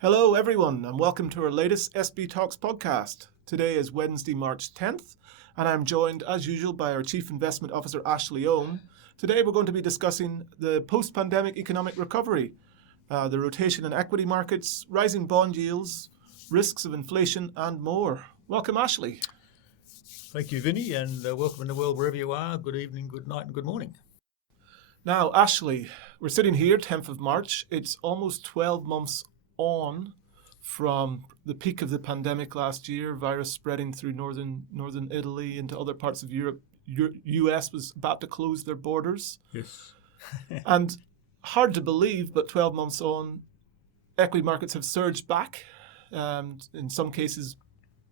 Hello, everyone, and welcome to our latest SB Talks podcast. Today is Wednesday, March 10th, and I'm joined, as usual, by our Chief Investment Officer, Ashley Owen. Today, we're going to be discussing the post-pandemic economic recovery, the rotation in equity markets, rising bond yields, risks of inflation, and more. Welcome, Ashley. Thank you, Vinny, and welcome in the world wherever you are. Good evening, good night, and good morning. Now, Ashley, we're sitting here, 10th of March. It's almost 12 months on from the peak of the pandemic last year, virus spreading through northern Italy into other parts of Europe. US was about to close their borders. Yes. And hard to believe, but 12 months on, equity markets have surged back, in some cases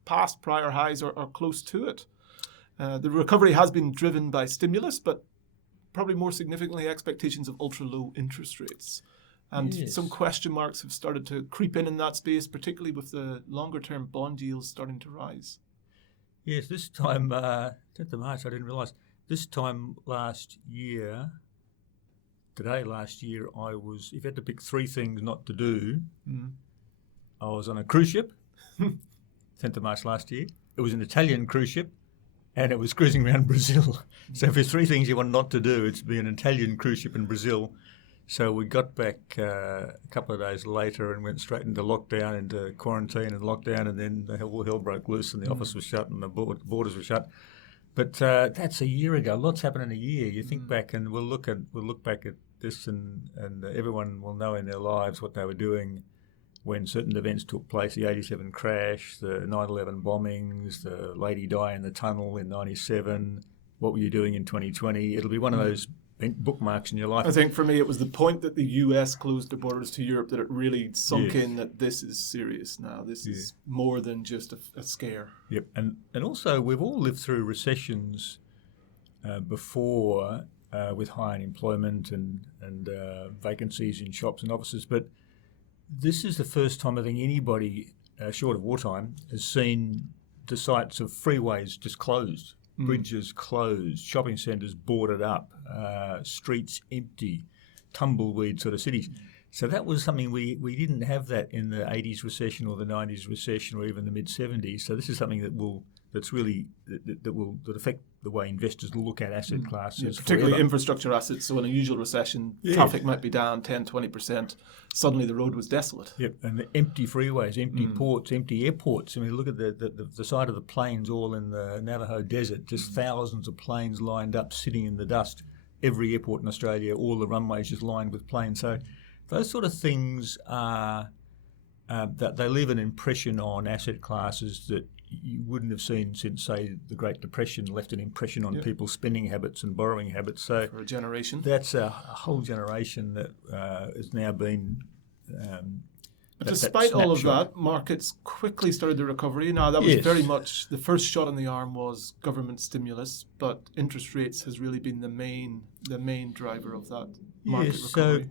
past prior highs or close to it. The recovery has been driven by stimulus, but probably more significantly expectations of ultra-low interest rates. And some question marks have started to creep in that space, particularly with the longer-term bond yields starting to rise. Yes, this time, 10th of March, I didn't realise. This time last year, I was, if you had to pick three things not to do, I was on a cruise ship, 10th of March last year. It was an Italian cruise ship, and it was cruising around Brazil. So if there's three things you want not to do, it's be an Italian cruise ship in Brazil. So we got back a couple of days later and went straight into lockdown, into quarantine and lockdown, and then the hell broke loose and the office was shut and the borders were shut. But that's a year ago. Lots happened in a year. You think back, and we'll look back at this, and everyone will know in their lives what they were doing when certain events took place: the '87 crash, the 9/11 bombings, the lady die in the tunnel in '97. What were you doing in 2020? It'll be one of those bookmarks in your life. I think for me it was the point that the US closed the borders to Europe that it really sunk in that this is serious now. This is more than just a scare. Yep, and also we've all lived through recessions before with high unemployment and vacancies in shops and offices, but this is the first time I think anybody, short of wartime, has seen the sites of freeways just closed. Bridges closed, shopping centres boarded up, streets empty, tumbleweed sort of cities. So that was something we didn't have that in the 80s recession or the 90s recession or even the mid 70s. So this is something that will affect the way investors look at asset classes. Particularly forever. Infrastructure assets. So in a usual recession, traffic might be down 10-20%. Suddenly the road was desolate. Yep, and the empty freeways, empty ports, empty airports. I mean, look at the side of the plains all in the Navajo desert, just thousands of planes lined up, sitting in the dust. Every airport in Australia, all the runways just lined with planes. So those sort of things are, that they leave an impression on asset classes that you wouldn't have seen since, say, the Great Depression left an impression on people's spending habits and borrowing habits. So for a generation. That's a whole generation that has now been... But despite all of that, markets quickly started the recovery. Now, that was very much the first shot in the arm was government stimulus, but interest rates has really been the main driver of that market recovery. So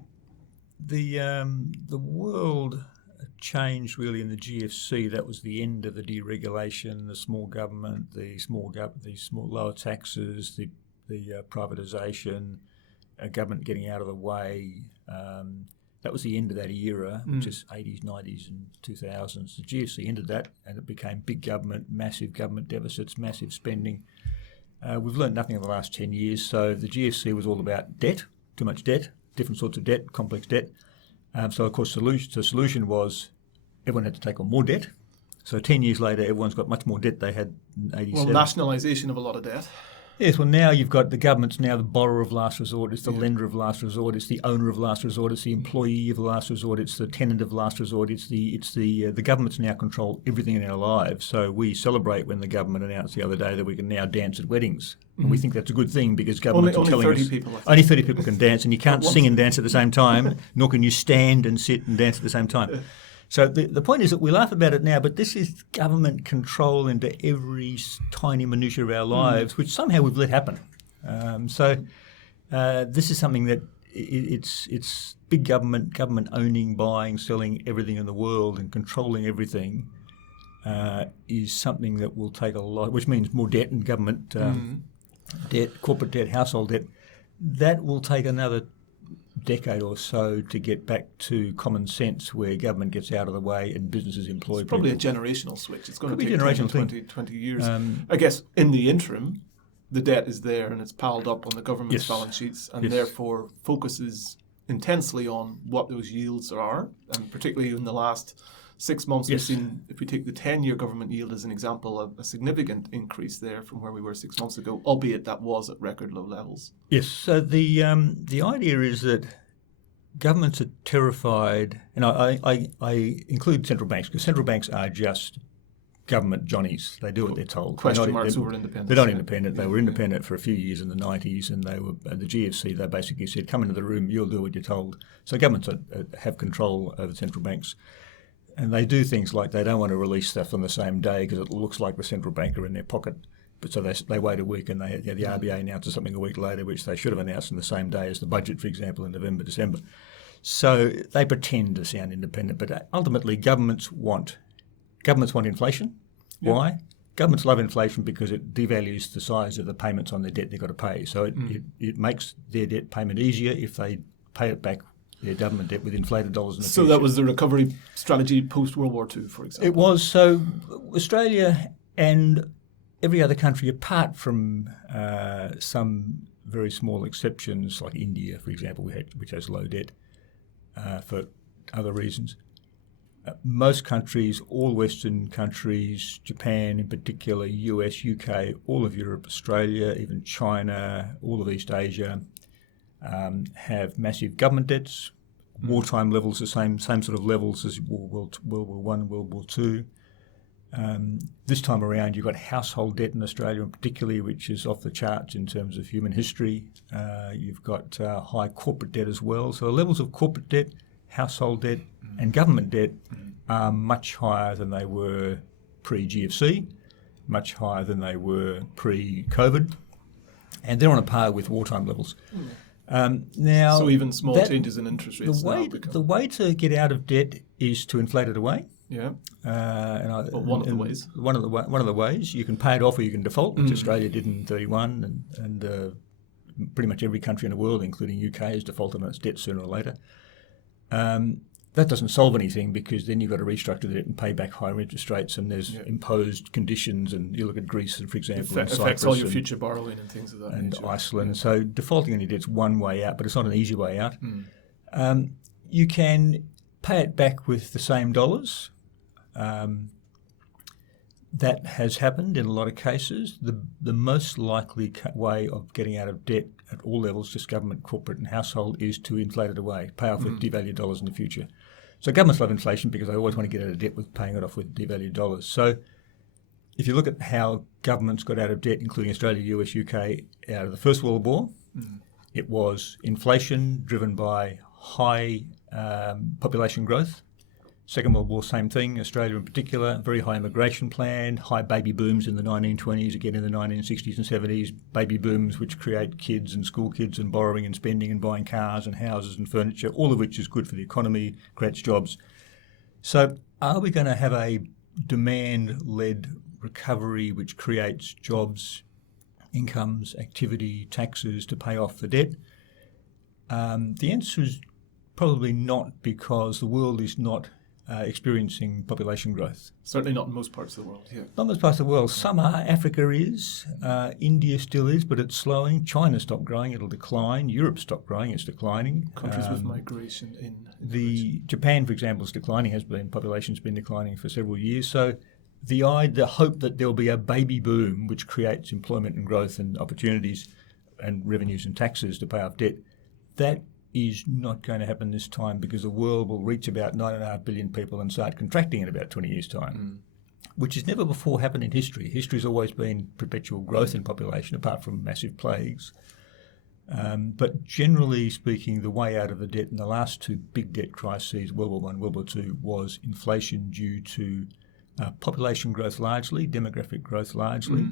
the world changed really in the GFC. That was the end of the deregulation, the small government, the small lower taxes, the privatisation, government getting out of the way. That was the end of that era, which is 80s, 90s and 2000s. The GFC ended that and it became big government, massive government deficits, massive spending. We've learned nothing in the last 10 years. So the GFC was all about debt, too much debt, different sorts of debt, complex debt. So, of course, the solution was everyone had to take on more debt. So 10 years later, everyone's got much more debt they had in 87. Well, nationalisation of a lot of debt. Yes, well, now you've got the government's now the borrower of last resort, it's the lender of last resort, it's the owner of last resort, it's the employee of last resort, it's the tenant of last resort, the government's now control everything in our lives. So we celebrate when the government announced the other day that we can now dance at weddings. And we think that's a good thing because governments are telling us only 30 people can dance, and you can't sing and dance at the same time, nor can you stand and sit and dance at the same time. So the point is that we laugh about it now, but this is government control into every tiny minutiae of our lives, which somehow we've let happen. So this is something that it's big government owning, buying, selling everything in the world and controlling everything is something that will take a lot, which means more debt and government debt, corporate debt, household debt. That will take another decade or so to get back to common sense where government gets out of the way and businesses employ It's probably people. a generational switch. It's going Could to be take a generational 20 years. I guess in the interim, the debt is there and it's piled up on the government's balance sheets, and therefore focuses intensely on what those yields are. And particularly in the last 6 months, we've seen, if we take the 10-year government yield as an example, a significant increase there from where we were 6 months ago, albeit that was at record low levels. Yes. So the idea is that governments are terrified, and I include central banks because central banks are just government johnnies. They do what they're told. Question marks over independence. They're not independent. They were independent for a few years in the 90s, and they were the GFC. They basically said, "Come into the room. You'll do what you're told." So governments have control over central banks, and they do things like they don't want to release stuff on the same day because it looks like the central banker in their pocket. But so they wait a week, and the RBA announces something a week later, which they should have announced on the same day as the budget, for example, in November, December. So they pretend to sound independent, but ultimately governments want inflation. Yep. Why? Governments love inflation because it devalues the size of the payments on their debt they've got to pay. So it makes their debt payment easier if they pay it back, their government debt, with inflated dollars in the future. So that was the recovery strategy post-World War II, for example? It was. So Australia and every other country, apart from some very small exceptions like India, for example, which has low debt for other reasons, most countries, all Western countries, Japan in particular, US, UK, all of Europe, Australia, even China, all of East Asia, have massive government debts, wartime levels, the same sort of levels as World War I and World War II. This time around, you've got household debt in Australia, particularly, which is off the charts in terms of human history. You've got high corporate debt as well. So the levels of corporate debt, household debt, and government debt are much higher than they were pre-GFC, much higher than they were pre-COVID, and they're on a par with wartime levels. Now, so even small changes in interest rates. The way to get out of debt is to inflate it away. Yeah. One of the ways you can pay it off or you can default, which Australia did in 31, and pretty much every country in the world, including UK, has defaulted on its debt sooner or later. That doesn't solve anything because then you've got to restructure the debt and pay back higher interest rates, and there's imposed conditions. And you look at Greece, for example, and affects Cyprus all your future borrowing and things of that and nature. Iceland. So defaulting on your debt's one way out, but it's not an easy way out. You can pay it back with the same dollars. That has happened in a lot of cases. The most likely way of getting out of debt at all levels, just government, corporate and household, is to inflate it away, pay off with devalued dollars in the future. So governments love inflation because they always want to get out of debt with paying it off with devalued dollars. So if you look at how governments got out of debt, including Australia, US, UK, out of the First World War, it was inflation driven by high population growth. Second World War, same thing. Australia in particular, very high immigration plan, high baby booms in the 1920s, again in the 1960s and 70s, baby booms which create kids and school kids and borrowing and spending and buying cars and houses and furniture, all of which is good for the economy, creates jobs. So are we going to have a demand-led recovery which creates jobs, incomes, activity, taxes to pay off the debt? The answer is probably not, because the world is not experiencing population growth. Certainly not in most parts of the world, Not in most parts of the world. Some are. Africa is. India still is, but it's slowing. China stopped growing, it'll decline. Europe stopped growing, it's declining. Countries with migration in Japan, for example, is declining, population's been declining for several years. So the hope that there'll be a baby boom which creates employment and growth and opportunities and revenues and taxes to pay off debt, that is not going to happen this time, because the world will reach about 9.5 billion people and start contracting in about 20 years' time, which has never before happened in history. History's always been perpetual growth in population, apart from massive plagues. But generally speaking, the way out of the debt in the last two big debt crises, World War I, World War II, was inflation due to population growth largely, demographic growth largely.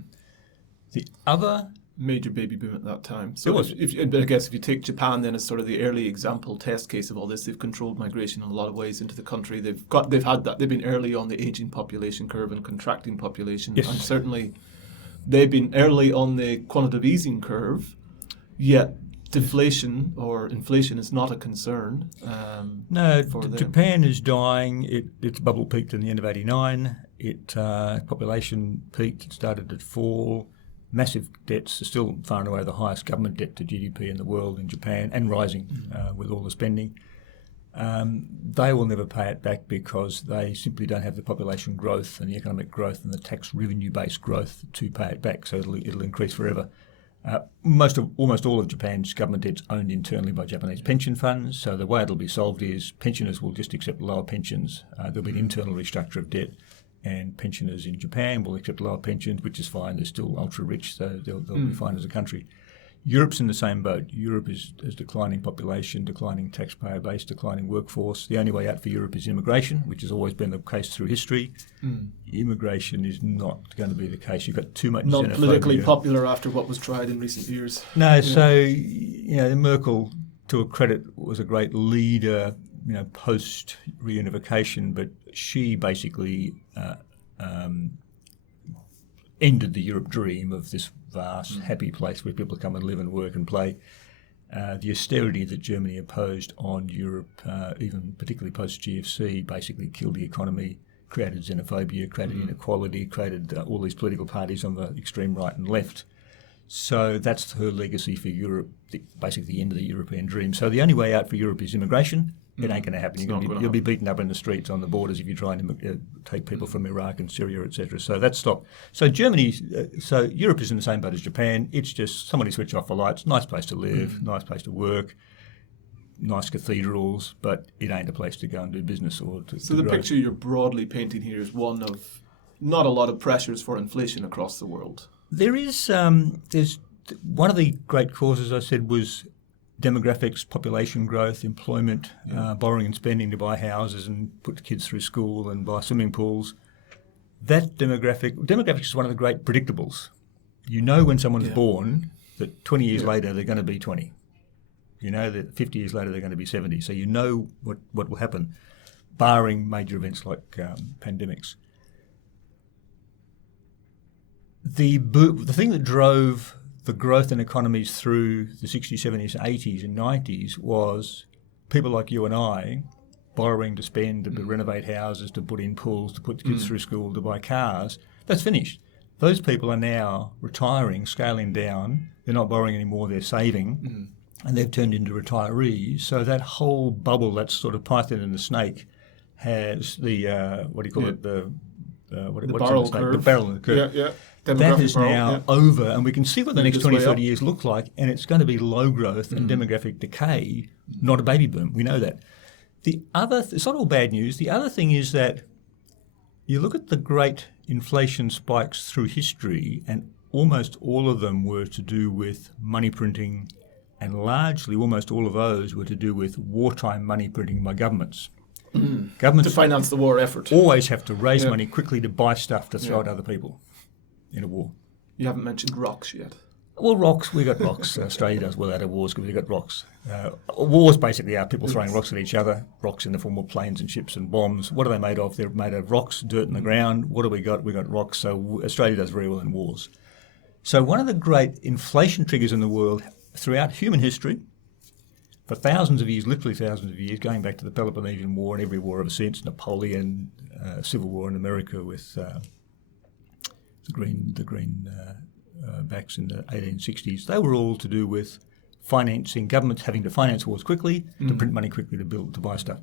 The other major baby boom at that time. So I guess if you take Japan then as sort of the early example test case of all this, they've controlled migration in a lot of ways into the country. They've had that. They've been early on the aging population curve and contracting population, and certainly they've been early on the quantitative easing curve. Yet deflation or inflation is not a concern. No, for them. Japan is dying. Its bubble peaked in the end of '89. Population peaked. It started to fall. Massive debts are still far and away the highest government debt to GDP in the world in Japan, and rising with all the spending. They will never pay it back because they simply don't have the population growth and the economic growth and the tax revenue-based growth to pay it back. So it'll increase forever. Almost all of Japan's government debt's owned internally by Japanese pension funds. So the way it'll be solved is pensioners will just accept lower pensions. There'll be an internal restructure of debt, and pensioners in Japan will accept lower pensions, which is fine. They're still ultra-rich, so they'll be fine as a country. Europe's in the same boat. Europe is declining population, declining taxpayer base, declining workforce. The only way out for Europe is immigration, which has always been the case through history. Immigration is not going to be the case. You've got too much not xenophobia. politically popular after what was tried in recent years. No, so Merkel, to her credit, was a great leader, post reunification, but she basically ended the Europe dream of this vast, happy place where people come and live and work and play. The austerity that Germany imposed on Europe, even particularly post-GFC, basically killed the economy, created xenophobia, created inequality, created all these political parties on the extreme right and left. So that's her legacy for Europe, basically the end of the European dream. So the only way out for Europe is immigration. It ain't going to happen. You'll be beaten up in the streets on the borders if you try and take people from Iraq and Syria, etc. So that's stopped. So Europe is in the same boat as Japan. It's just somebody switch off the lights. Nice place to live, nice place to work, nice cathedrals, but it ain't a place to go and do business or to. So the picture you're broadly painting here is one of not a lot of pressures for inflation across the world. There is. There's one of the great causes I said was demographics, population growth, employment, borrowing and spending to buy houses and put kids through school and buy swimming pools. That demographics is one of the great predictables. You know when someone's born that 20 years later they're going to be 20. You know that 50 years later they're going to be 70. So you know what will happen, barring major events like pandemics. The thing that drove the growth in economies through the 60s, 70s, 80s and 90s was people like you and I borrowing to spend, to renovate houses, to put in pools, to put kids through school, to buy cars. That's finished. Those people are now retiring, scaling down. They're not borrowing anymore, they're saving, and they've turned into retirees. So that whole bubble, that sort of python and the snake, has the, the barrel curve. The barrel and the curve. Yeah. That is now over, and we can see what the next 20, 30 years look like, and it's going to be low growth and demographic decay, not a baby boom. We know that. It's not all bad news. The other thing is that you look at the great inflation spikes through history, and almost all of them were to do with money printing, and largely almost all of those were to do with wartime money printing by governments. Governments to finance the war effort. Always have to raise money quickly to buy stuff to throw at other people in a war. You haven't mentioned rocks yet. Well, rocks, we got rocks. Australia does well out of wars because we've got rocks. Wars basically are people throwing rocks at each other, rocks in the form of planes and ships and bombs. What are they made of? They're made of rocks, dirt in the ground. What do we got? We got rocks. So Australia does very well in wars. So one of the great inflation triggers in the world throughout human history, for thousands of years, literally thousands of years, going back to the Peloponnesian War and every war ever since, Napoleon, Civil War in America with the greenbacks in the 1860s, they were all to do with financing, governments having to finance wars quickly, to print money quickly to buy stuff.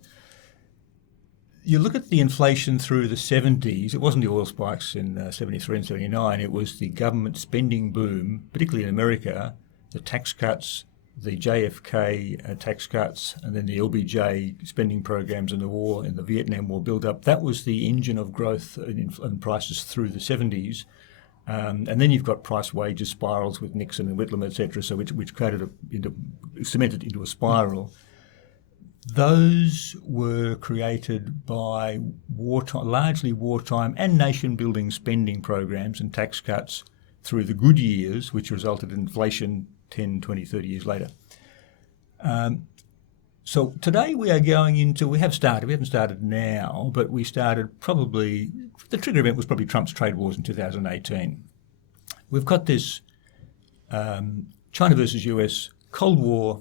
You look at the inflation through the 70s, it wasn't the oil spikes in 73 and 79, it was the government spending boom, particularly in America, the tax cuts, the JFK tax cuts, and then the LBJ spending programs in the war, in the Vietnam War build-up. That was the engine of growth in prices through the 70s. And then you've got price wages spirals with Nixon and Whitlam, etc., so which created cemented into a spiral. Those were created by largely wartime and nation-building spending programs and tax cuts through the good years, which resulted in inflation 10, 20, 30 years later. So today we are going into, we haven't started now, but we started probably, the trigger event was probably Trump's trade wars in 2018. We've got this China versus US Cold War,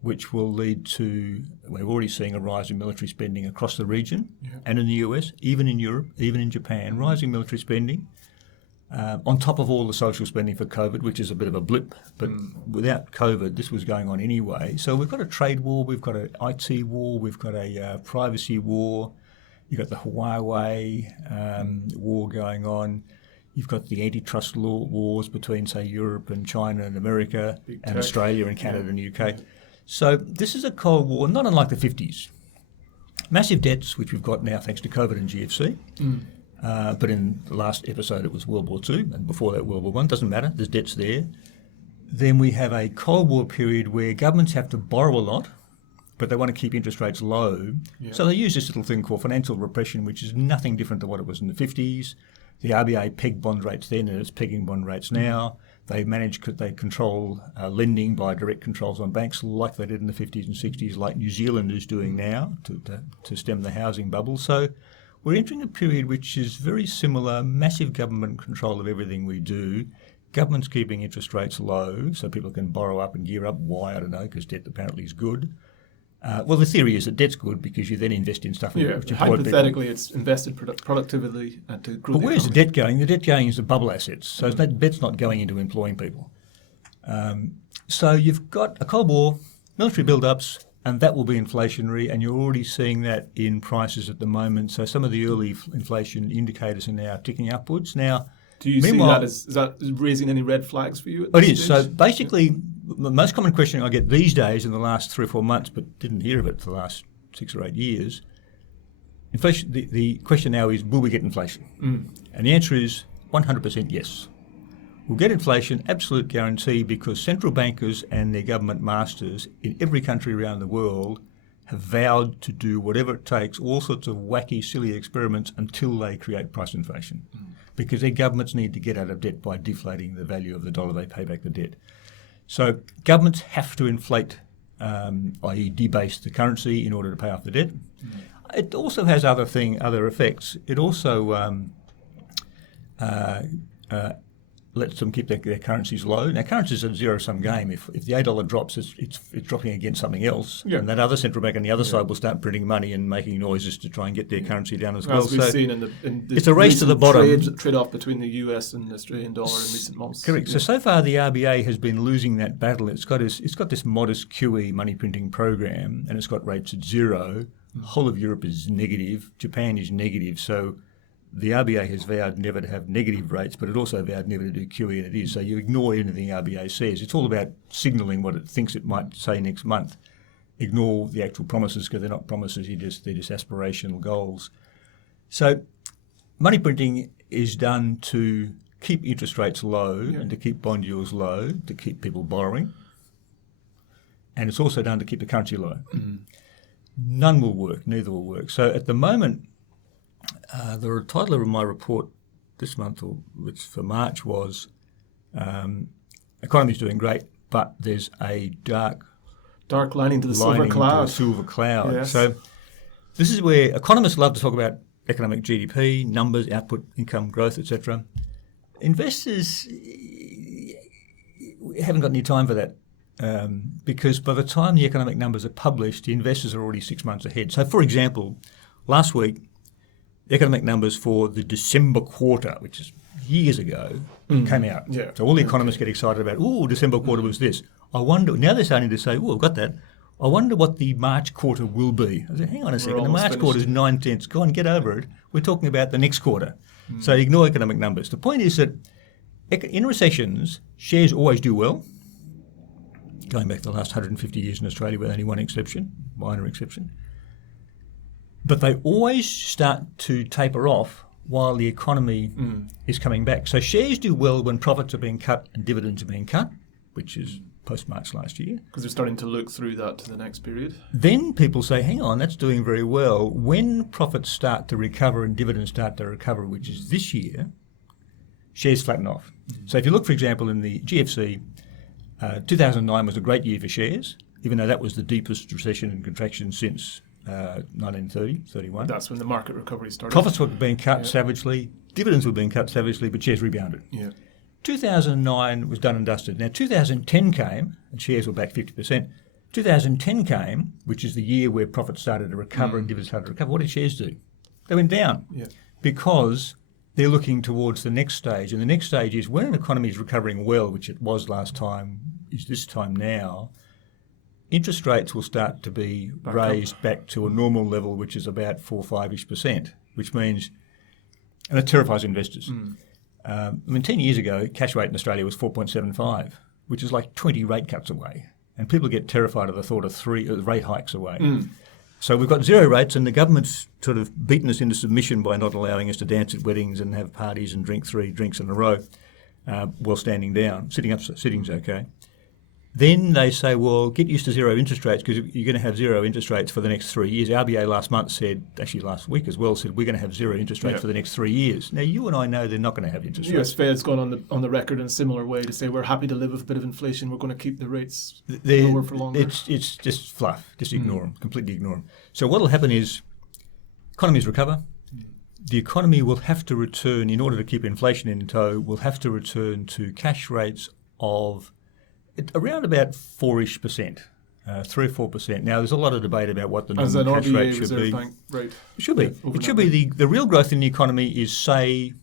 which will lead to, we're already seeing a rise in military spending across the region and in the US, even in Europe, even in Japan, rising military spending. On top of all the social spending for COVID, which is a bit of a blip, but without COVID, this was going on anyway. So we've got a trade war, we've got an IT war, we've got a privacy war, you've got the Huawei war going on, you've got the antitrust law wars between, say, Europe and China and America and Australia and Canada and the UK. So this is a Cold War, not unlike the 50s. Massive debts, which we've got now thanks to COVID and GFC. But in the last episode, it was World War II, and before that, World War I. Doesn't matter, there's debts there. Then we have a Cold War period where governments have to borrow a lot, but they want to keep interest rates low. So they use this little thing called financial repression, which is nothing different to what it was in the 50s. The RBA pegged bond rates then, and it's pegging bond rates now. They control lending by direct controls on banks like they did in the 50s and 60s, like New Zealand is doing now to stem the housing bubble. So we're entering a period which is very similar, massive government control of everything we do, governments keeping interest rates low so people can borrow up and gear up. Why? I don't know, because debt apparently is good. Well, the theory is that debt's good because you then invest in stuff. Hypothetically, it's invested productively to grow. But where's the debt going? The debt going is the bubble assets. So that debt's not going into employing people. So you've got a Cold War, military build-ups, and that will be inflationary, and you're already seeing that in prices at the moment. So some of the early inflation indicators are now ticking upwards. Now, do you see that is that raising any red flags for you? It is. So basically, the most common question I get these days in the last 3 or 4 months, but didn't hear of it for the last 6 or 8 years, inflation. The question now is, will we get inflation? And the answer is 100% yes. We'll get inflation, absolute guarantee, because central bankers and their government masters in every country around the world have vowed to do whatever it takes, all sorts of wacky, silly experiments until they create price inflation. Because their governments need to get out of debt by deflating the value of the dollar they pay back the debt. So governments have to inflate, i.e. debase the currency in order to pay off the debt. It also has other effects. It also lets them keep their currencies low. Now, currencies are a zero-sum game. If the $8 drops, it's dropping against something else, and that other central bank on the other side will start printing money and making noises to try and get their currency down as well. As we've seen in the it's a race to the bottom. Trade-off between the US and the Australian dollar in recent months. Correct. So far the RBA has been losing that battle. It's got this modest QE money printing program, and it's got rates at zero. The whole of Europe is negative. Japan is negative. So the RBA has vowed never to have negative rates, but it also vowed never to do QE, and it is. So you ignore anything the RBA says. It's all about signalling what it thinks it might say next month. Ignore the actual promises because they're not promises, they're just aspirational goals. So money printing is done to keep interest rates low and to keep bond yields low, to keep people borrowing. And it's also done to keep the currency low. None will work, neither will work. So at the moment, the title of my report this month, or which for March, was "Economy's doing great, but there's a dark lining to the silver cloud." Yes. So this is where economists love to talk about economic GDP, numbers, output, income, growth, etc. Investors haven't got any time for that because by the time the economic numbers are published, the investors are already 6 months ahead. So, for example, last week, the economic numbers for the December quarter, which is years ago, came out. Yeah. So all the economists get excited about, December quarter was this. I wonder, now they're starting to say, I've got that. I wonder what the March quarter will be. I said, hang on a second, the March quarter is 9 tenths. Go on, get over it. We're talking about the next quarter. So ignore economic numbers. The point is that in recessions, shares always do well, going back to the last 150 years in Australia with only one exception, minor exception. But they always start to taper off while the economy is coming back. So shares do well when profits are being cut and dividends are being cut, which is post-March last year. Because they're starting to look through that to the next period. Then people say, hang on, that's doing very well. When profits start to recover and dividends start to recover, which is this year, shares flatten off. So if you look, for example, in the GFC, 2009 was a great year for shares, even though that was the deepest recession and contraction since 1930, 31. That's when the market recovery started. Profits were being cut savagely, dividends were being cut savagely, but shares rebounded. Yeah. 2009 was done and dusted. Now 2010 came, and shares were back 50%. 2010 came, which is the year where profits started to recover and dividends started to recover. What did shares do? They went down because they're looking towards the next stage. And the next stage is when an economy is recovering well, which it was last time, is this time now, interest rates will start to be raised back to a normal level, which is about 4 or 5-ish%, which means, and it terrifies investors. 10 years ago, cash rate in Australia was 4.75, which is like 20 rate cuts away. And people get terrified at the thought of 3 rate hikes away. So we've got zero rates, and the government's sort of beaten us into submission by not allowing us to dance at weddings and have parties and drink 3 drinks in a row while standing down. Sitting's okay. Then they say, well, get used to zero interest rates because you're going to have zero interest rates for the next 3 years. RBA last month said, actually last week as well, said we're going to have zero interest rates for the next 3 years. Now, you and I know they're not going to have interest rates. US Fed's gone on the record in a similar way to say we're happy to live with a bit of inflation. We're going to keep the rates lower for longer. It's just fluff. Just ignore them. Completely ignore them. So what will happen is economies recover. The economy will have to return, in order to keep inflation in tow, will have to return to cash rates of around about 4-ish%, 3 or 4%. Now, there's a lot of debate about what the normal cash rate should be. Bank rate. It should be. It should be the real growth in the economy is, say,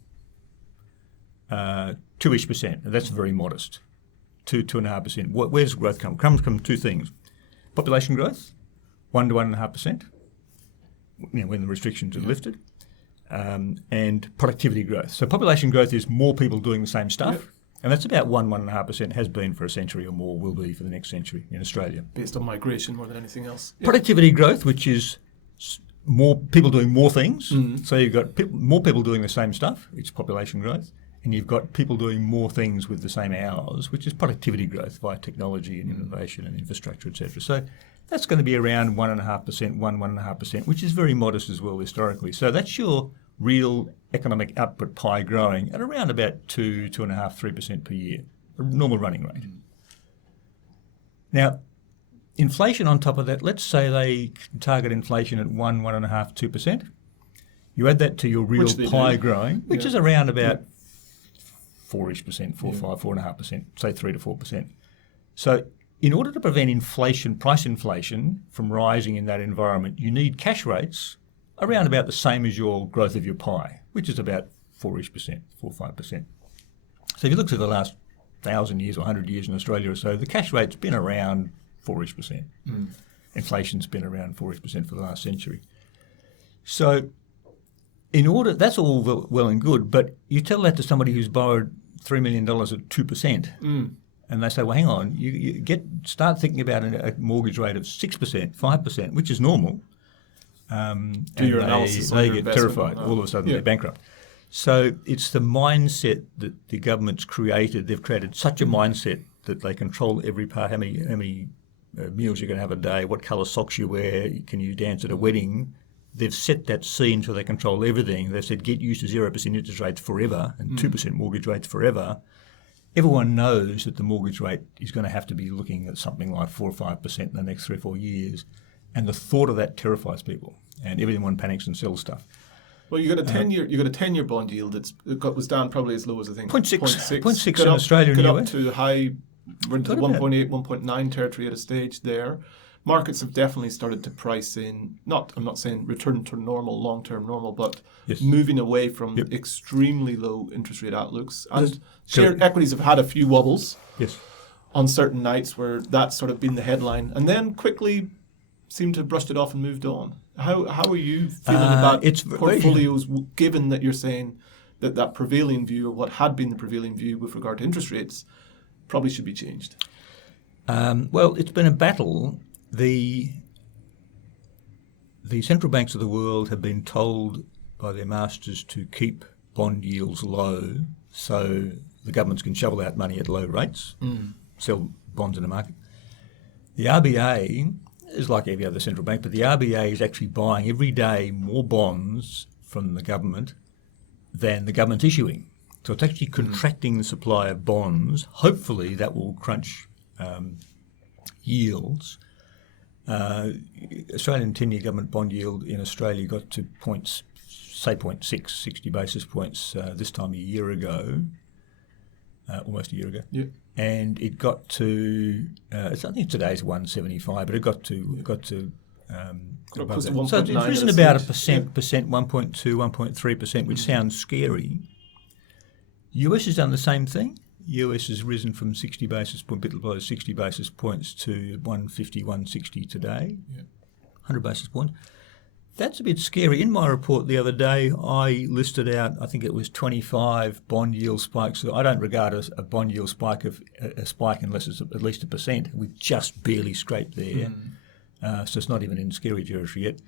2-ish%. That's very modest. 2.5%. Where's growth come? Comes from 2 things: population growth, 1 to 1.5%. When the restrictions are lifted, and productivity growth. So population growth is more people doing the same stuff. And that's about 1.5%, has been for a century or more, will be for the next century in Australia. Based on migration more than anything else. Productivity growth, which is more people doing more things. So you've got more people doing the same stuff, it's population growth. And you've got people doing more things with the same hours, which is productivity growth via technology and innovation and infrastructure, etc. So that's going to be around 1.5%, 1.5%, which is very modest as well historically. So that's your real economic output pie growing at around about 2.5%, 3% per year, a normal running rate. Now, inflation on top of that, let's say they target inflation at 1.5%, 2%. You add that to your real pie growing, which is around about 4-ish%, 4, 5, 4.5%, say 3 to 4%. So in order to prevent inflation, price inflation from rising in that environment, you need cash rates around about the same as your growth of your pie, which is about 4-ish%, 4 or 5%. So if you look at the last 1,000 years or 100 years in Australia or so, the cash rate's been around 4-ish%. Inflation's been around 4-ish% for the last century. So that's all well and good, but you tell that to somebody who's borrowed $3 million at 2%, and they say, well, hang on, you start thinking about a mortgage rate of 6%, 5%, which is normal. And your analysis they get terrified. All of a sudden they're bankrupt. So it's the mindset that the government's created. They've created such a mindset that they control every part, how many meals you're going to have a day, what colour socks you wear, can you dance at a wedding. They've set that scene so they control everything. They've said get used to 0% interest rates forever and 2% mortgage rates forever. Everyone knows that the mortgage rate is going to have to be looking at something like 4 or 5% in the next 3 or 4 years. And the thought of that terrifies people, and everyone panics and sells stuff. Well, you got a 10-year bond yield that was down probably as low as I think 0.6 in Australia and got US. Up to high, we're into the 1.8, 1.9 territory at a stage there. Markets have definitely started to price in. I'm not saying return to normal, long-term normal, but moving away from extremely low interest rate outlooks. And share equities have had a few wobbles on certain nights where that's sort of been the headline, and then quickly seem to have brushed it off and moved on. How are you feeling about portfolios, given that you're saying that prevailing view, or what had been the prevailing view with regard to interest rates, probably should be changed? Well, it's been a battle. The central banks of the world have been told by their masters to keep bond yields low so the governments can shovel out money at low rates, sell bonds in the market. The RBA is like every other central bank, but the RBA is actually buying every day more bonds from the government than the government's issuing. So it's actually contracting the supply of bonds. Hopefully that will crunch yields. Australian 10-year government bond yield in Australia got to 0.6, 60 basis points this time a year ago. almost a year ago. Yeah. And it got to, I think today's 175, but it got to above that. So it's risen about 1%, 1.2, 1.3%, which sounds scary. US has done the same thing. US has risen from 60 basis points, bit below 60 basis points to 150, 160 today, 100 basis points. That's a bit scary. In my report the other day, I listed out, I think it was 25 bond yield spikes. So I don't regard a bond yield spike of a spike unless it's at least 1%. We've just barely scraped there. So it's not even in scary territory yet.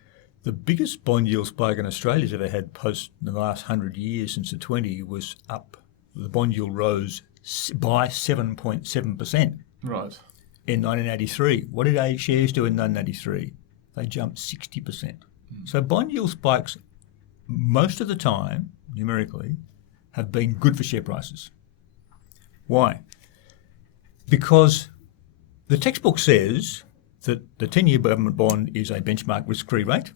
The biggest bond yield spike in Australia's ever had post the last 100 years since the 20 was up. The bond yield rose by 7.7%. Right. In 1983. What did A shares do in 1983? They jumped 60%. So bond yield spikes, most of the time, numerically, have been good for share prices. Why? Because the textbook says that the 10-year government bond is a benchmark risk-free rate,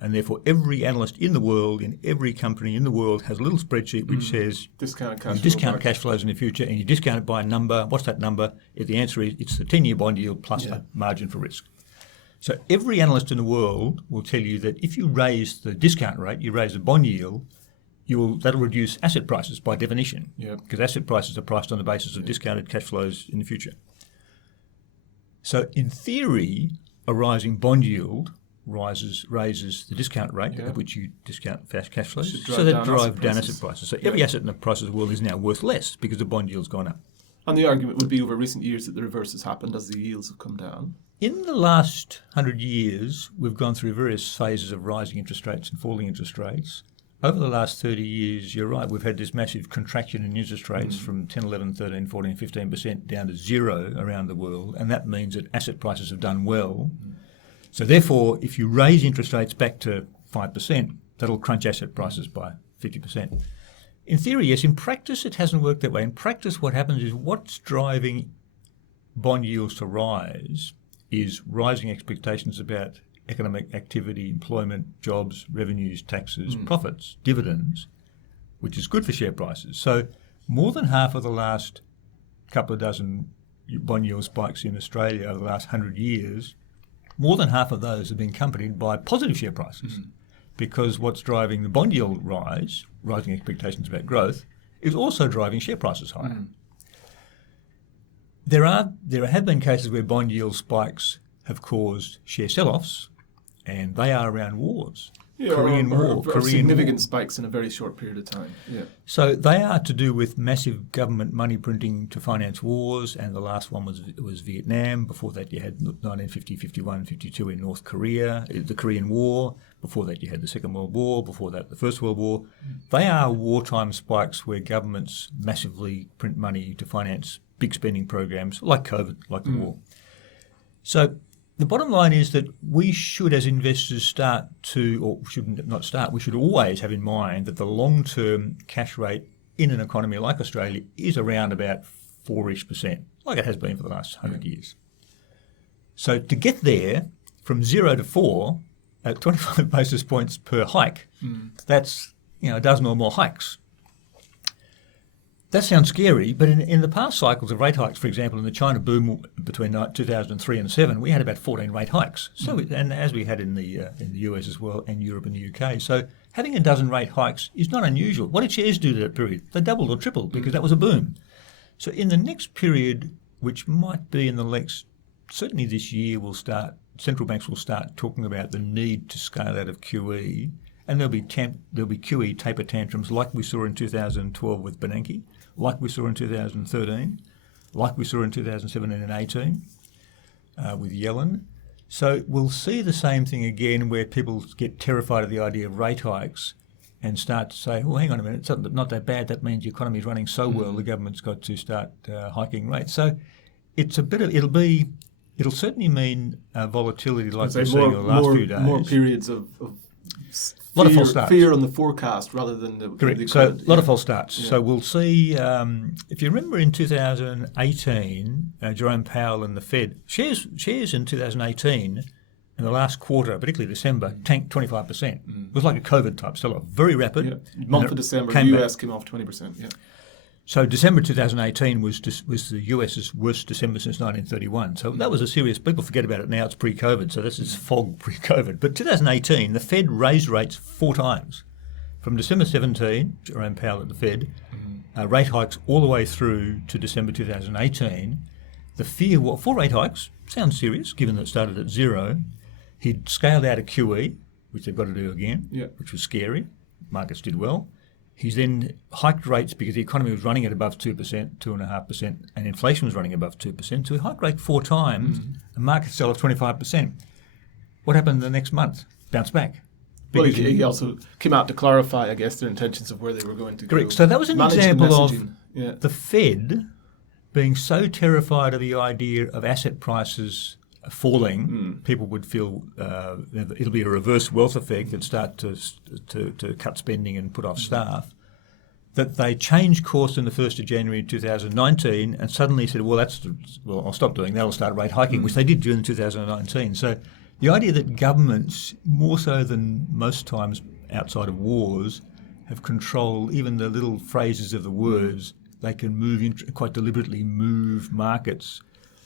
and therefore every analyst in the world, in every company in the world, has a little spreadsheet which says discount cash flows in the future, and you discount it by a number. What's that number? If the answer is it's the 10-year bond yield plus a margin for risk. So every analyst in the world will tell you that if you raise the discount rate, you raise the bond yield, that'll reduce asset prices by definition, because asset prices are priced on the basis of discounted cash flows in the future. So in theory, a rising bond yield raises the discount rate at which you discount fast cash flows, so that drive down asset prices. So every asset in the price of the world is now worth less because the bond yield's gone up. And the argument would be over recent years that the reverse has happened as the yields have come down. In the last 100 years, we've gone through various phases of rising interest rates and falling interest rates. Over the last 30 years, you're right, we've had this massive contraction in interest rates from 10, 11, 13, 14, 15% down to zero around the world, and that means that asset prices have done well. So therefore, if you raise interest rates back to 5%, that'll crunch asset prices by 50%. In theory, yes. In practice, it hasn't worked that way. In practice, what happens is what's driving bond yields to rise is rising expectations about economic activity, employment, jobs, revenues, taxes, profits, dividends, which is good for share prices. So more than half of the last couple of dozen bond yield spikes in Australia over the last 100 years, more than half of those have been accompanied by positive share prices. Because what's driving the bond yield rise, rising expectations about growth, is also driving share prices higher. There have been cases where bond yield spikes have caused share sell-offs, and they are around wars. Korean War. Significant spikes in a very short period of time. So they are to do with massive government money printing to finance wars, and the last one was Vietnam. Before that you had 1950, 51, 52 in North Korea, the Korean War. Before that you had the Second World War. Before that the First World War. They are wartime spikes where governments massively print money to finance big spending programs like COVID, like the war. So the bottom line is that we should, as investors, we should always have in mind that the long-term cash rate in an economy like Australia is around about 4-ish%, like it has been for the last 100 years. So to get there from 0 to 4 at 25 basis points per hike, that's a dozen or more hikes. That sounds scary, but in the past cycles of rate hikes, for example, in the China boom between 2003 and 2007, we had about 14 rate hikes. So, and as we had in the US as well, and Europe and the UK. So having a dozen rate hikes is not unusual. What did shares do to that period? They doubled or tripled because that was a boom. So in the next period, which might be in the next, certainly this year, central banks will start talking about the need to scale out of QE, and there'll be QE taper tantrums like we saw in 2012 with Bernanke, like we saw in 2013, like we saw in 2017 and 18 with Yellen. So we'll see the same thing again where people get terrified of the idea of rate hikes and start to say, well, hang on a minute, it's not that bad. That means the economy is running so well, the government's got to start hiking rates. So it's it'll certainly mean volatility like we've seen in the last few days. More periods of lot of false starts. Fear on the forecast rather than the correct. So a lot of false starts. Yeah. So we'll see. If you remember in 2018, Jerome Powell and the Fed shares in 2018 in the last quarter, particularly December, tanked 25%. It was like a COVID type sell-off, very rapid. Month of December, the US came off 20%. Yeah. So December 2018 was the US's worst December since 1931. So that was a serious. People forget about it now. It's pre-COVID, so this is fog pre-COVID. But 2018, the Fed raised rates 4 times, from December 17, Jerome Powell at the Fed, rate hikes all the way through to December 2018. The fear, 4 rate hikes sounds serious, given that it started at 0. He'd scaled out a QE, which they've got to do again, which was scary. Markets did well. He's then hiked rates because the economy was running at above 2%, 2.5%, and inflation was running above 2%. So he hiked rate 4 times, and markets fell off 25%. What happened the next month? Bounced back. Well, he also came out to clarify, I guess, their intentions of where they were going to go. Correct. So that was an example of the Fed being so terrified of the idea of asset prices falling, people would feel it'll be a reverse wealth effect and start to cut spending and put off staff, that they changed course on the 1st of January 2019 and suddenly said, well, I'll stop doing that, I'll start rate hiking, which they did during 2019. So the idea that governments, more so than most times outside of wars, have control, even the little phrases of the words, they can quite deliberately move markets.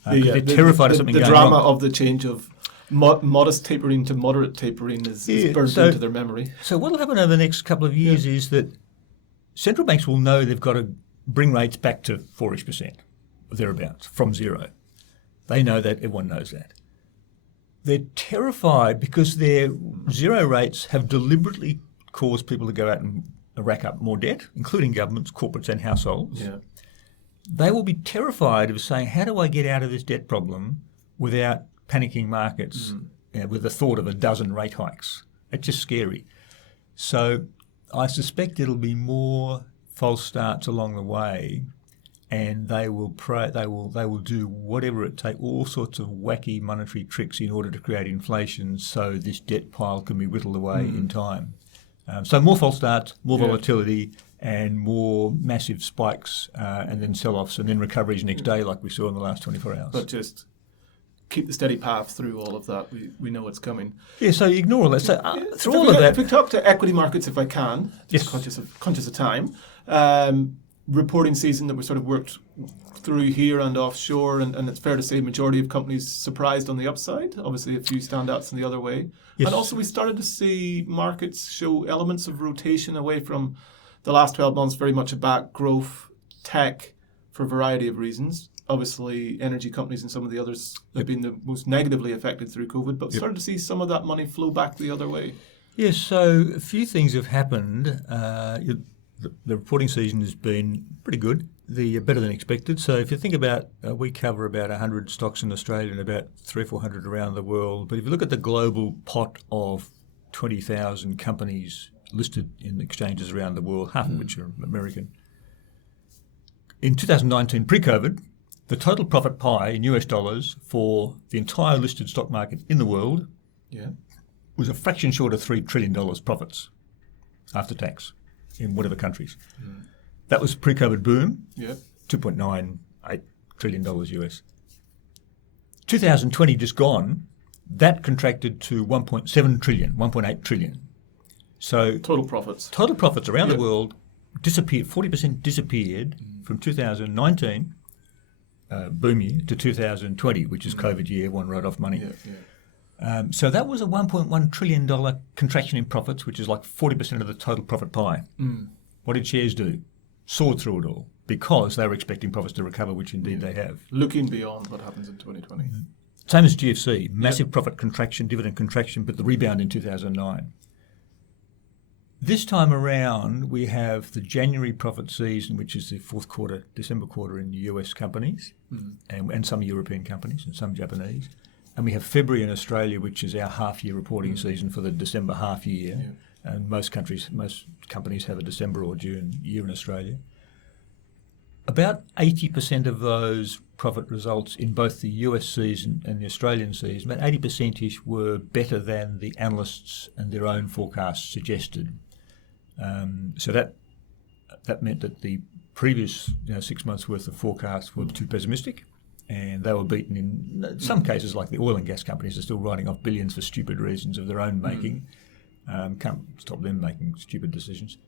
They're terrified of something going wrong. The drama of the change of modest tapering to moderate tapering is burnt into their memory. So what will happen over the next couple of years is that central banks will know they've got to bring rates back to 4-ish%, or thereabouts, from 0. They know that. Everyone knows that. They're terrified because their 0 rates have deliberately caused people to go out and rack up more debt, including governments, corporates and households. Yeah. They will be terrified of saying, how do I get out of this debt problem without panicking markets with the thought of a dozen rate hikes? It's just scary. So I suspect it'll be more false starts along the way, and they will do whatever it takes, all sorts of wacky monetary tricks in order to create inflation so this debt pile can be whittled away in time. So more false starts, more volatility, and more massive spikes and then sell-offs and then recoveries next day like we saw in the last 24 hours. But just keep the steady path through all of that. We know it's coming. Yeah, so you ignore all that. So through all of that... If we talk to equity markets, if I can, just conscious of time, reporting season that we sort of worked through here and offshore, and it's fair to say majority of companies surprised on the upside. Obviously, a few standouts in the other way. Yes. And also we started to see markets show elements of rotation away from the last 12 months, very much about growth, tech, for a variety of reasons. Obviously, energy companies and some of the others have been the most negatively affected through COVID, but started to see some of that money flow back the other way. Yes, so a few things have happened. The reporting season has been pretty good, better than expected. So if you think about, we cover about 100 stocks in Australia and about 300 or 400 around the world. But if you look at the global pot of 20,000 companies listed in exchanges around the world, half of which are American. In 2019, pre-COVID, the total profit pie in US dollars for the entire listed stock market in the world was a fraction short of $3 trillion profits after tax in whatever countries. That was pre-COVID boom, $2.98 trillion US. 2020 just gone, that contracted to 1.7 trillion, 1.8 trillion. So total profits around the world disappeared. 40% disappeared from 2019 boom year to 2020, which is COVID year. Everyone wrote off money. So that was a $1.1 trillion contraction in profits, which is like 40% of the total profit pie. What did shares do? Soared through it all because they were expecting profits to recover, which indeed they have. Looking beyond what happens in 2020. Same as GFC, massive profit contraction, dividend contraction, but the rebound in 2009. This time around, we have the January profit season, which is the fourth quarter, December quarter in US companies and some European companies and some Japanese. And we have February in Australia, which is our half-year reporting season for the December half-year. And most companies have a December or June year in Australia. About 80% of those profit results in both the US season and the Australian season, about 80%-ish were better than the analysts and their own forecasts suggested. So that meant that the previous 6 months' worth of forecasts were too pessimistic, and they were beaten in some cases, like the oil and gas companies are still writing off billions for stupid reasons of their own making. Can't stop them making stupid decisions.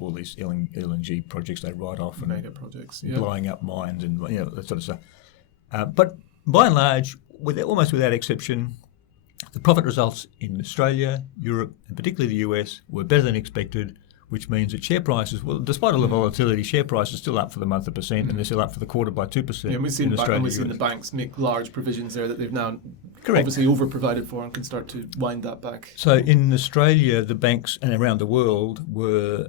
all these LNG projects they write off and mega projects, blowing up mines and that sort of stuff. But by and large, almost without exception, the profit results in Australia, Europe, and particularly the US were better than expected, which means that share prices, well, despite all the volatility, share prices are still up for the month of percent, and they're still up for the quarter by 2%. Yeah, and we've seen the banks make large provisions there that they've now obviously over-provided for and can start to wind that back. So in Australia, the banks and around the world were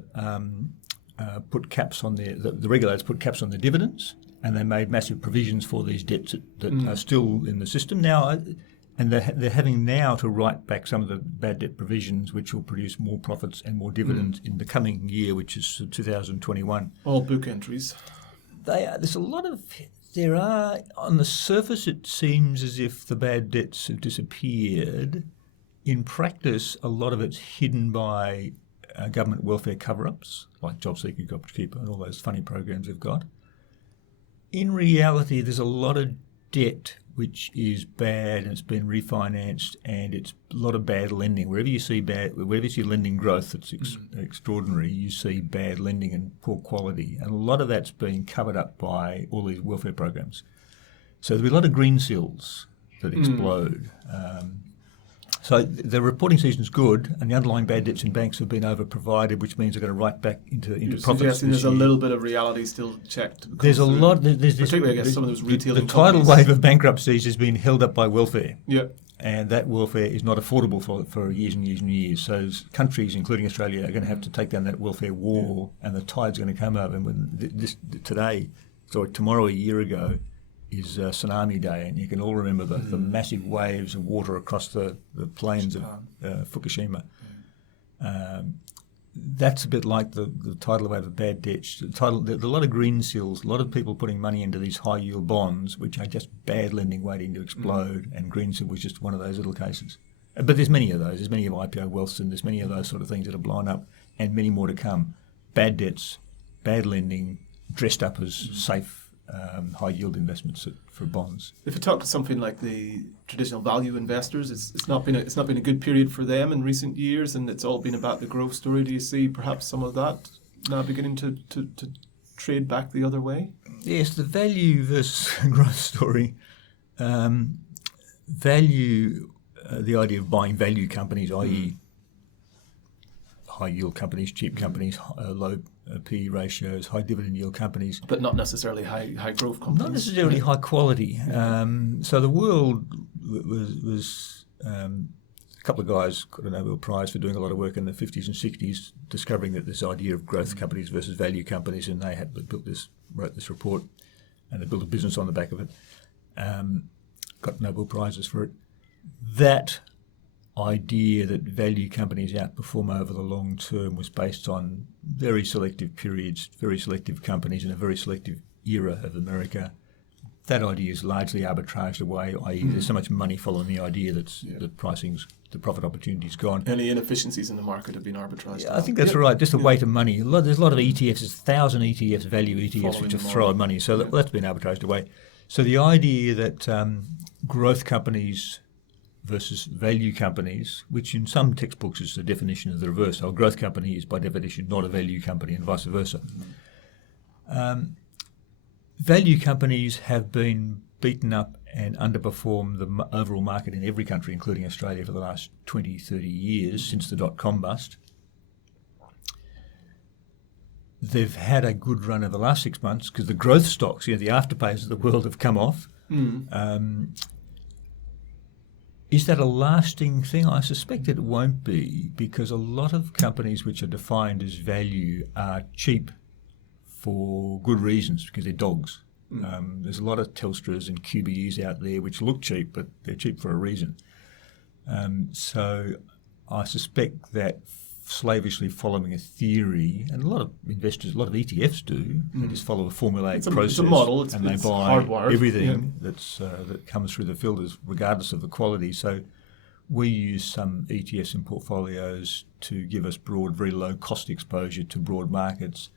put caps on the regulators put caps on their dividends, and they made massive provisions for these debts that are still in the system now. And they're having now to write back some of the bad debt provisions, which will produce more profits and more dividends in the coming year, which is 2021. All book entries. There's a lot of... There are... On the surface, it seems as if the bad debts have disappeared. In practice, a lot of it's hidden by government welfare cover-ups, like JobSeeker, JobKeeper, and all those funny programs they've got. In reality, there's a lot of debt which is bad and it's been refinanced, and it's a lot of bad lending. Wherever you see lending growth that's extraordinary, you see bad lending and poor quality. And a lot of that's being covered up by all these welfare programs. So there'll be a lot of green seals that explode. So the reporting season's good, and the underlying bad debts in banks have been over-provided, which means they're going to write back into profits. Suggesting there's a little bit of reality still checked. There's a lot. Particularly, I guess, some of those retail. The tidal wave of bankruptcies has been held up by welfare. Yeah. And that welfare is not affordable for years and years and years. So countries, including Australia, are going to have to take down that welfare wall, and the tide's going to come over. And when tomorrow, a year ago, is Tsunami Day, and you can all remember the massive waves of water across the plains of Fukushima. That's a bit like the tidal wave of bad debts. There's a lot of green seals, a lot of people putting money into these high-yield bonds, which are just bad lending waiting to explode, and green seal was just one of those little cases. But there's many of those. There's many of IPO wealths, and there's many of those sort of things that are blown up, and many more to come. Bad debts, bad lending, dressed up as safe high-yield investments for bonds. If you talk to something like the traditional value investors, it's not been a good period for them in recent years, and it's all been about the growth story. Do you see perhaps some of that now beginning to trade back the other way? Yes, the value versus growth story. Value, the idea of buying value companies, i.e. high-yield companies, cheap companies, low PE ratios, high dividend yield companies. But not necessarily high growth companies. Not necessarily high quality. So the world was a couple of guys got a Nobel Prize for doing a lot of work in the 50s and 60s, discovering that this idea of growth companies versus value companies, and they wrote this report, and they built a business on the back of it. Got Nobel Prizes for it. That idea that value companies outperform over the long term was based on very selective periods, very selective companies in a very selective era of America. That idea is largely arbitraged away, i.e. there's so much money following the idea that the profit opportunity's gone. Any inefficiencies in the market have been arbitraged. Yeah, I think that's right, just the weight of money. There's a lot of ETFs, there's 1,000 ETFs, value ETFs, which just throw money, so that's been arbitraged away. So the idea that growth companies versus value companies, which in some textbooks is the definition of the reverse. A growth company is by definition not a value company, and vice versa. Value companies have been beaten up and underperformed the overall market in every country, including Australia, for the last 20, 30 years since the dot-com bust. They've had a good run over the last 6 months because the growth stocks, the Afterpays of the world have come off. Is that a lasting thing? I suspect it won't be, because a lot of companies which are defined as value are cheap for good reasons, because they're dogs. There's a lot of Telstras and QBEs out there which look cheap, but they're cheap for a reason. So I suspect that slavishly following a theory, and a lot of investors, a lot of ETFs do, they just follow a formulaic process. It's a model, and they buy hardwired. everything that comes through the filters, regardless of the quality. So we use some ETFs in portfolios to give us broad, very low cost exposure to broad markets.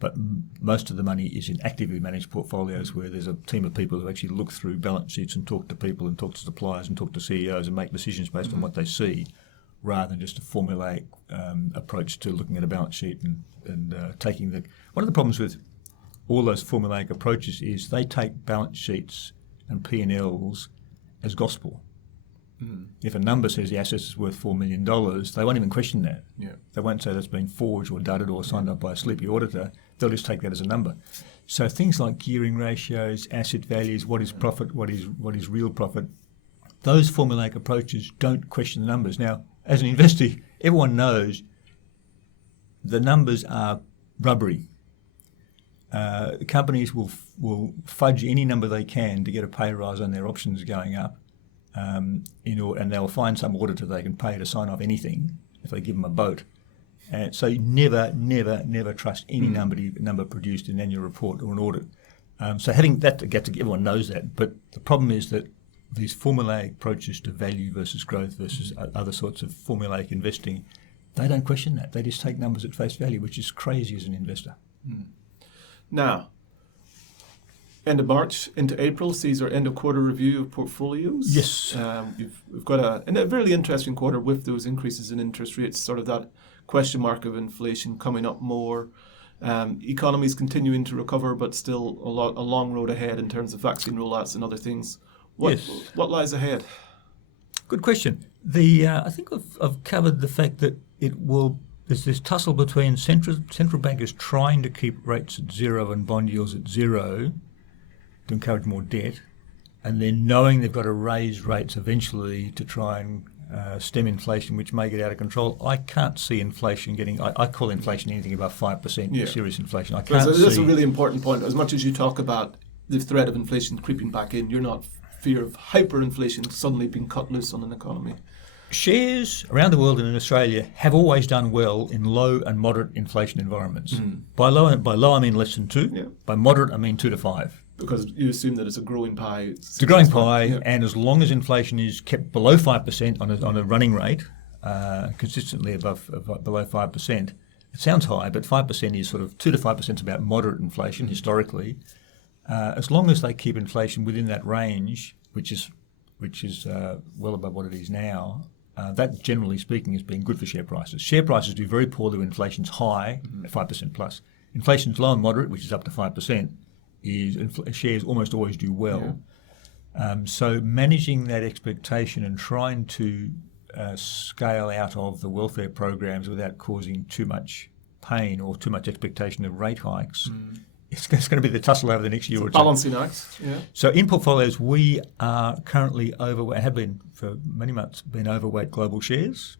But most of the money is in actively managed portfolios where there's a team of people who actually look through balance sheets and talk to people and talk to suppliers and talk to CEOs and make decisions based on what they see, rather than just a formulaic approach to looking at a balance sheet and taking the... One of the problems with all those formulaic approaches is they take balance sheets and P&Ls as gospel. If a number says the asset is worth $4 million, they won't even question that. Yeah. They won't say that's been forged or dudded or signed up by a sleepy auditor. They'll just take that as a number. So things like gearing ratios, asset values, what is profit, what is real profit, those formulaic approaches don't question the numbers. Now, as an investor, everyone knows the numbers are rubbery. Companies will fudge any number they can to get a pay rise on their options going up. And they'll find some auditor they can pay to sign off anything if they give them a boat. And so never trust any number produced in an annual report or an audit. So having that everyone knows that. But the problem is that these formulaic approaches to value versus growth versus other sorts of formulaic investing, they don't question that. They just take numbers at face value, which is crazy as an investor. Now, end of March into April sees our end of quarter review of portfolios. Yes. We've got a really interesting quarter with those increases in interest rates, sort of that question mark of inflation coming up more. Economies continuing to recover, but still a long road ahead in terms of vaccine rollouts and other things. What lies ahead? Good question. I think I've covered the fact that there's this tussle between central bankers trying to keep rates at zero and bond yields at zero to encourage more debt, and then knowing they've got to raise rates eventually to try and stem inflation, which may get out of control. I can't see inflation getting... I call inflation anything above 5%, serious inflation. I can't see... That's a really important point. As much as you talk about the threat of inflation creeping back in, you're not fear of hyperinflation suddenly being cut loose on an economy. Shares around the world and in Australia have always done well in low and moderate inflation environments. By low, I mean less than 2. Yeah. By moderate, I mean 2 to 5. Because you assume that it's a growing pie. It's a growing pie, and as long as inflation is kept below 5% on a running rate, consistently below 5%, it sounds high, but 5% is sort of 2 to 5% is about moderate inflation historically. As long as they keep inflation within that range, which is well above what it is now, that generally speaking has been good for share prices. Share prices do very poorly when inflation's high, 5% plus. Inflation's low and moderate, which is up to 5%. Shares almost always do well. Yeah. So managing that expectation and trying to scale out of the welfare programs without causing too much pain or too much expectation of rate hikes, it's going to be the tussle over the next year or two. Balancing act. Yeah. So in portfolios, we are currently overweight, have been for many months, been overweight global shares.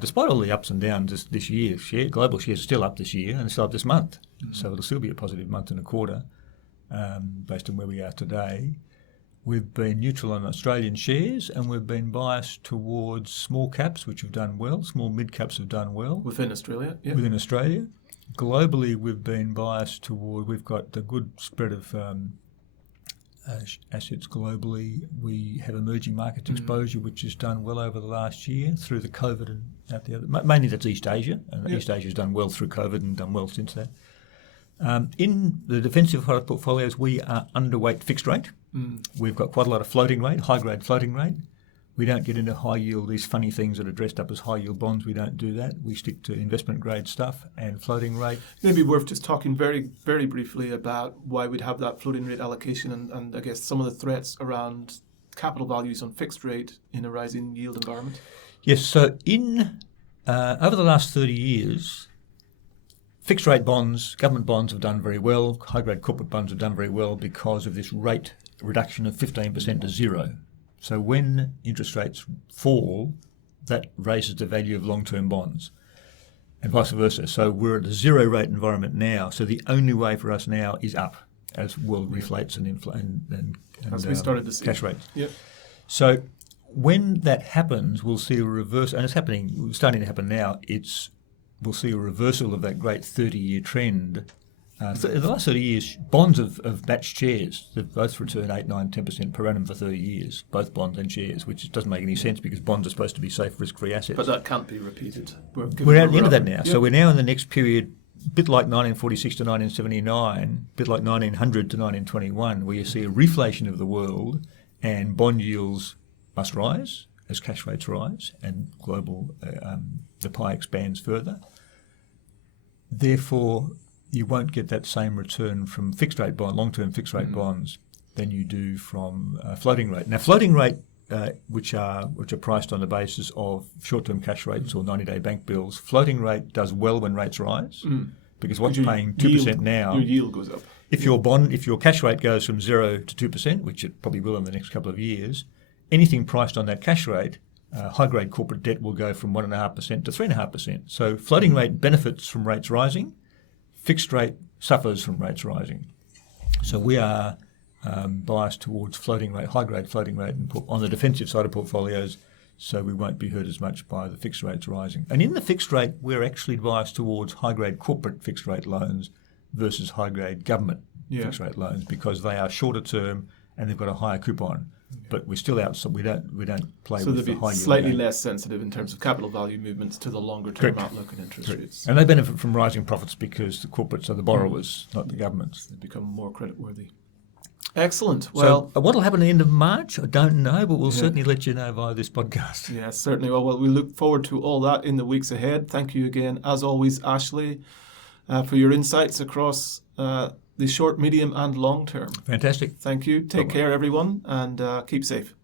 Despite all the ups and downs this year, global shares are still up this year and still up this month. So it'll still be a positive month and a quarter. Based on where we are today. We've been neutral on Australian shares, and we've been biased towards small caps, which have done well. Small mid caps have done well. Within Australia? Yeah. Within Australia. Globally, we've been biased toward, we've got a good spread of assets globally. We have emerging markets exposure, which has done well over the last year through the COVID and out the other. Mainly that's East Asia, and East Asia has done well through COVID and done well since that. In the defensive portfolios, we are underweight fixed rate. We've got quite a lot of floating rate, high-grade floating rate. We don't get into high yield, these funny things that are dressed up as high-yield bonds. We don't do that. We stick to investment-grade stuff and floating rate. Maybe worth just talking very, very briefly about why we'd have that floating rate allocation and I guess some of the threats around capital values on fixed rate in a rising yield environment. Yes, so over the last 30 years... Fixed rate bonds, government bonds have done very well. High-grade corporate bonds have done very well because of this rate reduction of 15% to zero. So when interest rates fall, that raises the value of long-term bonds and vice versa. So we're at a zero rate environment now. So the only way for us now is up as world reflates and as we started to see. Cash rates. Yep. So when that happens, we'll see a reverse, and it's starting to happen now. We'll see a reversal of that great 30-year trend. In the last 30 years, bonds have matched shares. They've both returned 8, 9, 10% per annum for 30 years, both bonds and shares, which doesn't make any sense because bonds are supposed to be safe, risk-free assets. But that can't be repeated. We're at the end of that now. Yep. So we're now in the next period, a bit like 1946 to 1979, a bit like 1900 to 1921, where you see a reflation of the world and bond yields must rise as cash rates rise and the pie expands further. Therefore, you won't get that same return from long-term fixed rate bonds than you do from floating rate. Now, floating rate, which are priced on the basis of short-term cash rates or 90-day bank bills, floating rate does well when rates rise because what's paying 2% now, your yield goes up. If your cash rate goes from 0 to 2%, which it probably will in the next couple of years, anything priced on that cash rate, high-grade corporate debt will go from 1.5% to 3.5%. So floating rate benefits from rates rising, fixed rate suffers from rates rising. So we are biased towards floating rate, high-grade floating rate on the defensive side of portfolios, so we won't be hurt as much by the fixed rates rising. And in the fixed rate, we're actually biased towards high-grade corporate fixed rate loans versus high-grade government fixed rate loans because they are shorter term and they've got a higher coupon. But we're still out, so we don't play with the high yield. Slightly less sensitive in terms of capital value movements to the longer term outlook and interest rates. And they benefit from rising profits because the corporates are the borrowers, not the governments. They become more creditworthy. Excellent. Well, so what will happen at the end of March? I don't know, but we'll certainly let you know via this podcast. Yes, certainly. Well, we look forward to all that in the weeks ahead. Thank you again, as always, Ashley, for your insights across the short, medium and long term. Fantastic. Thank you. Take care, everyone, and keep safe.